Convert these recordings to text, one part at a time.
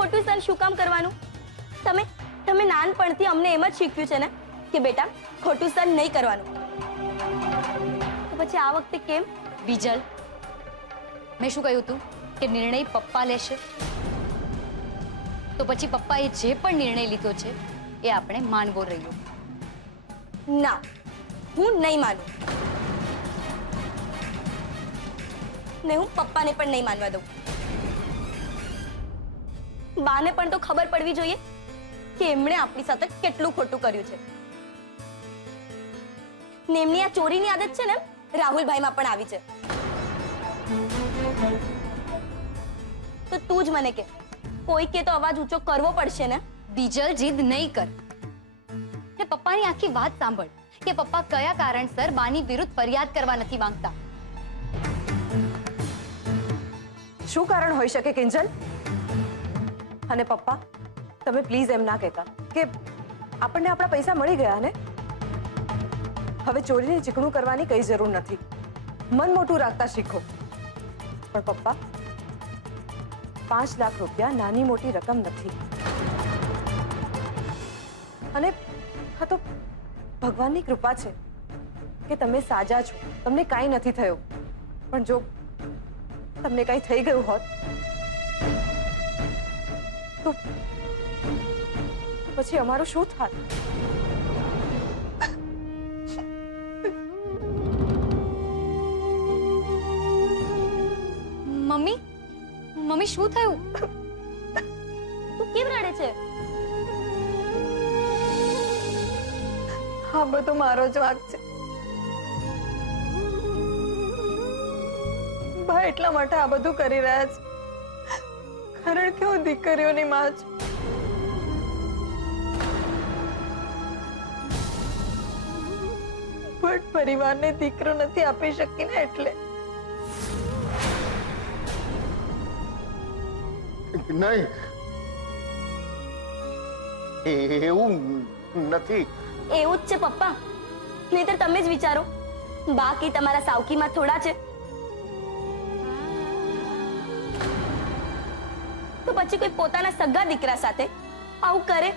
ખોટું સર શું કામ કરવાનું? તમે તમે નાનપણથી અમને એમ જ શીખ્યું છે ને કે બેટા ખોટું સર નહીં કરવાનું. તો પછી આ વખતે કેમ? બીજલ, મેં શું કહ્યું તું કે નિર્ણય પપ્પા લેશે? તો પછી પપ્પાએ જે પણ નિર્ણય લીધો છે એ આપણે માનવો રહ્યો. ના, હું નહીં માનું ને હું પપ્પાને પણ નહીં માનવા દઉં. બાને પણ તો ખબર પડવી જોઈએ કે એમણે આપણી સાથે કેટલું ખોટું કર્યું છે. ને એમની આ ચોરીની આદત છે ને રાહુલભાઈમાં પણ આવી છે. તો તું જ મને કે કોઈ કે તો અવાજ ઊંચો કરવો પડશે ને. બીજલ, જીદ નહીં કર ને પપ્પાની આખી વાત સાંભળ કે પપ્પા કયા કારણસર બાની વિરુદ્ધ ફરિયાદ કરવા નથી માંગતા. શું કારણ હોઈ શકે કિંજલ? અને પપ્પા, તમે પ્લીઝ એમ ના કહેતા કે આપણને આપણા પૈસા મળી ગયા ને, હવે ચોરીને ચીકણું કરવાની કઈ જરૂર નથી. મન મોટું રાખતા શીખો. પણ પપ્પા, 5 લાખ રૂપિયા નાની મોટી રકમ નથી. અને હા, તો ભગવાનની કૃપા છે કે તમે સાજા છો, તમને કાંઈ નથી થયું. પણ જો તમને કાંઈ થઈ ગયું હોત તો પછી અમારું શું થાત? મમ્મી, મમ્મી શું થયું? તું કેમ રડે છે? હા, બધો મારો જ વાંક છે. બા એટલા માટે આ બધું કરી રહ્યા છે કારણ કે હું દીકરીઓની માં છું. પણ પરિવારને દીકરો નથી આપી શકી ને એટલે. નહીં, એવું નથી. એવું જ છે પપ્પા. નહીતર તમે જ વિચારો, બાકી તમારા સાવકીમાં થોડા છે. તો પછી કોઈ પોતાના સગા દીકરા સાથે આવું કરે?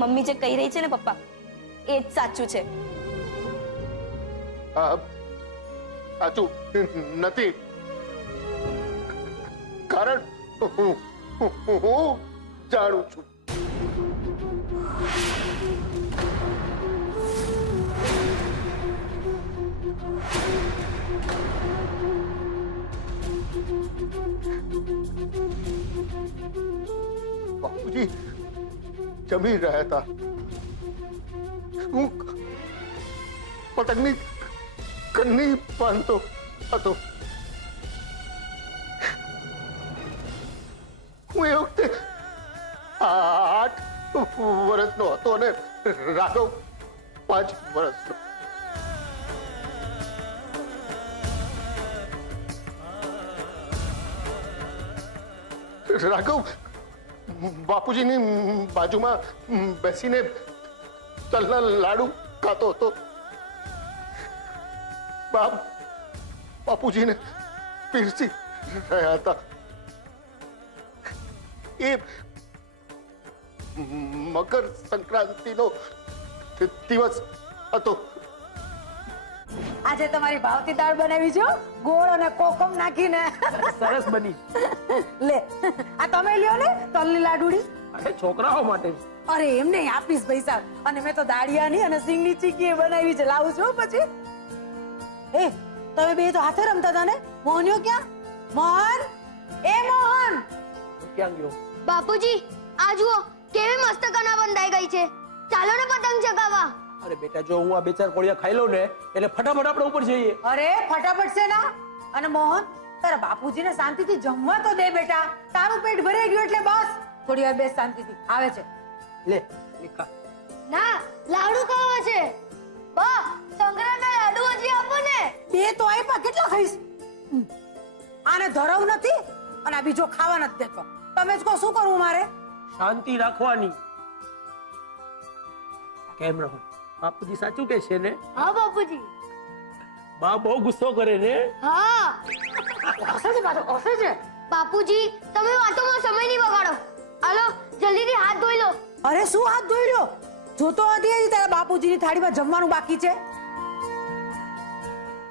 મમ્મી જે કહી રહી છે ને પપ્પા, એ જ સાચું છે. સાચું નથી, કારણ હું જાણું છું. બાપુજી જમી રહ્યા હતા. હું પતંગની કન્ની બાંધતો હતો. હું એ વખતે 8 વર્ષનો હતો અને રાઘવ 5 વર્ષનો. રાઘવ બાપુજીની બાજુમાં બેસીને તલના લાડુ ખાતો હતો. બાપુજીને પીરસી રહ્યા હતા. એ મકર સંક્રાંતિનો દિવસ હતો. આજે તમારી ભાવતી દાળ બનાવી છો, ગોળ અને કોકમ નાખીને. સરસ બની. લે, આ તમે લ્યો ને તલની લાડુડી. અરે છોકરાઓ માટે. અરે એમ નહીં, આપીશ પૈસા. અને મેં તો દાળિયાની અને સિંગની ચીકી બનાવી છે, લાવું છું પછી. એ તમે બે તો હાથે રમતા હતા ને? મોહન્યો ક્યાં? મોહન, એ મોહન ક્યાં ગયો? બાપુજી, આ જુઓ કેવી મસ્ત કના બંધાઈ ગઈ છે. ચાલો ને પતંગ ચગાવવા. અરે બેટા, જો હું આ 2-4 કોળિયા ખાઈ લઉં ને એટલે ફટાફટ આપણે ઉપર જઈએ. અરે ફટાફટ છે ના. અને મોહન, તારા બાપુજીને શાંતિથી જમવા તો દે બેટા. તારું પેટ ભરાઈ ગયું એટલે બસ થોડી વાર બેસ શાંતિથી. આવે છે, લે ખા. ના, લાડુ ખાવા છે. બા, સંક્રાંતના લાડુ હજી આપો ને. બે તો આપ્યા, કેટલા ખાઈશ? આને ધરવ નથી અને આ બીજો ખાવા નથી દેતો. તમે જ કહો શું કરવું મારે? શાંતિ રાખવાની. કેમ રહો? બાપુજી સાચું કે છે ને? હા બાપુજી. બા બહુ ગુસ્સો કરે ને. હા હસે છે પાછો હસે છે. બાપુજી તમે વાતોમાં સમય નહીં બગાડો. હાલો જલ્દીથી હાથ ધોઈ લો. અરે શું હાથ ધોઈ લ્યો? જોતો હતી હજી તારા બાપુજીની થાળીમાં જમવાનું બાકી છે.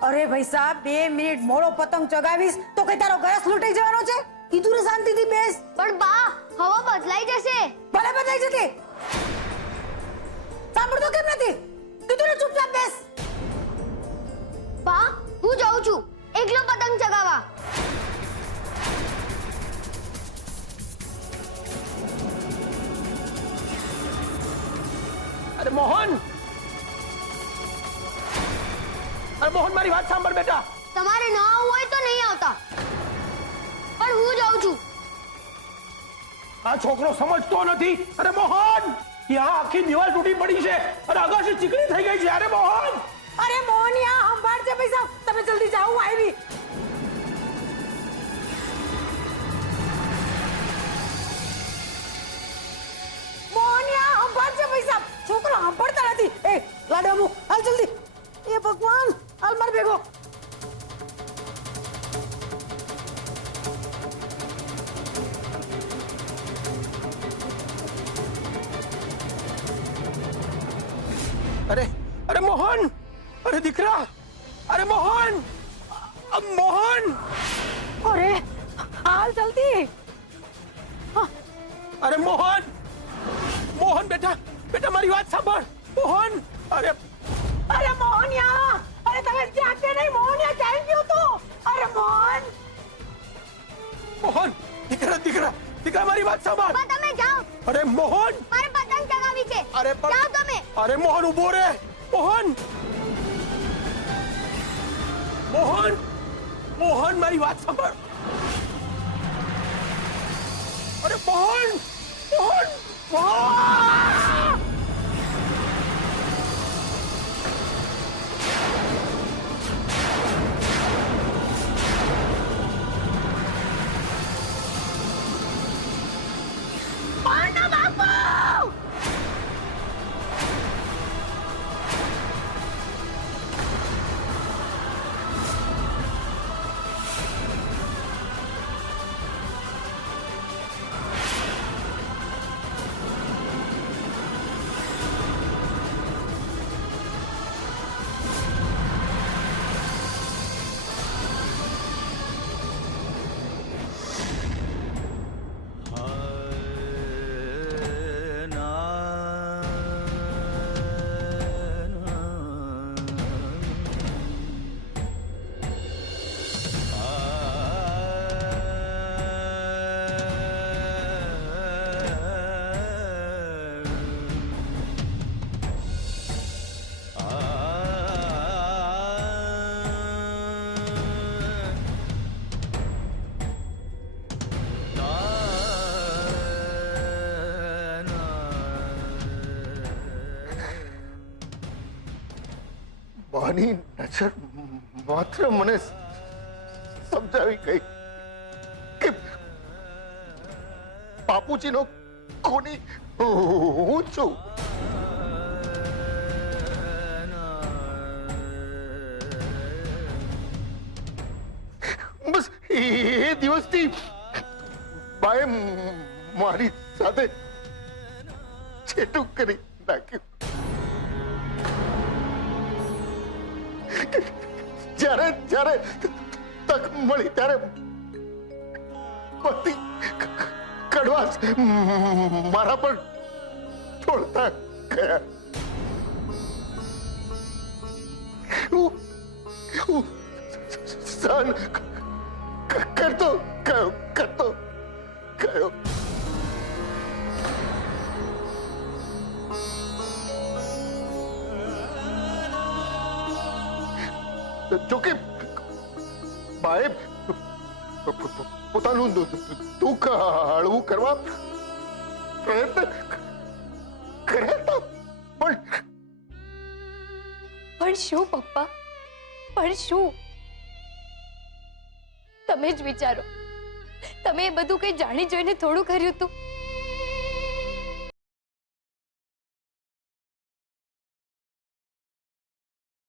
અરે ભાઈ સાહેબ 2 મિનિટ મોડો પતંગ ચગાવીશ તો કઈ તારો ગરસ લૂંટાઈ જવાનો છે? કીધું ને શાંતિથી બેસ. પણ બા હવા બદલાઈ જશે. ભલે બદલાઈ જતી. સાંભળતો કેમ નથી? કીધું ને ચૂપચાપ બેસ. બા હું જાઉં છું એકલો પતંગ ચગાવવા. અરે મોહન, અરે મોહન મારી વાત સાંભળ બેટા. તમારે ન આવવું હોય તો નહીં આવતા, પણ હું જાઉં છું. આ છોકરો સમજતો નથી. અરે મોહન, यहाँ આખી દિવાલ તૂટી પડી છે અને આકાશી ચીકણી થઈ ગઈ છે. અરે મોહન, અરે મોહનિયા સંભાળ છે ભાઈ સાહેબ. તમે જલ્દી જાઓ હું આવી. મોહનિયા સંભાળ છે ભાઈ સાહેબ. છોકરો સાંભળતા નથી. એ લાડવામુ હાલ જલ્દી. એ ભગવાન હાલ માર ભેગો. અરે અરે મોહન, અરે દીકરા, અરે મોહન, મોહન, અરે હાલ જલ્દી. અરે મોહન, મોહન બેટા, બેટા મારી વાત સાંભળ. મોહન, અરે અરે મોહનિયા, અરે તમે જાગતે નહીં. મોહનિયા ક્યાં ગયો તો? અરે મોહન. મોહન, દીકરા દીકરા દીકરા મારી વાત સાંભળ. બા તમે જાઓ. અરે મોહન, મારે પતંગ ચગાવી છે. અરે પણ જાઓ તમે. અરે મોહન ઉભો રે. મોહન, મોહન, મોહન મારી વાત સાંભળ. અરે મોહન, મોહન, મોહન. બાની નજર માત્ર મને સમજાવી ગઈ કે બાપુજીનો કોની હું છું. બસ એ દિવસથી બાએ મારી સાથે છેટું કરી નાખ્યું. જ્યારે જ્યારે તક મળી ત્યારે પતિ કડવાશ મારા પર છોડતા ગયા. હું સહન કરતો ગયો. જોકે બાએ પોતાનું દુઃખ હળવું કરવા પ્રયત્ન કર્યા હતા, પણ શું પપ્પા, પણ શું? તમે જ વિચારો. તમે એ બધું કઈ જાણી જોઈને થોડું કર્યું હતું.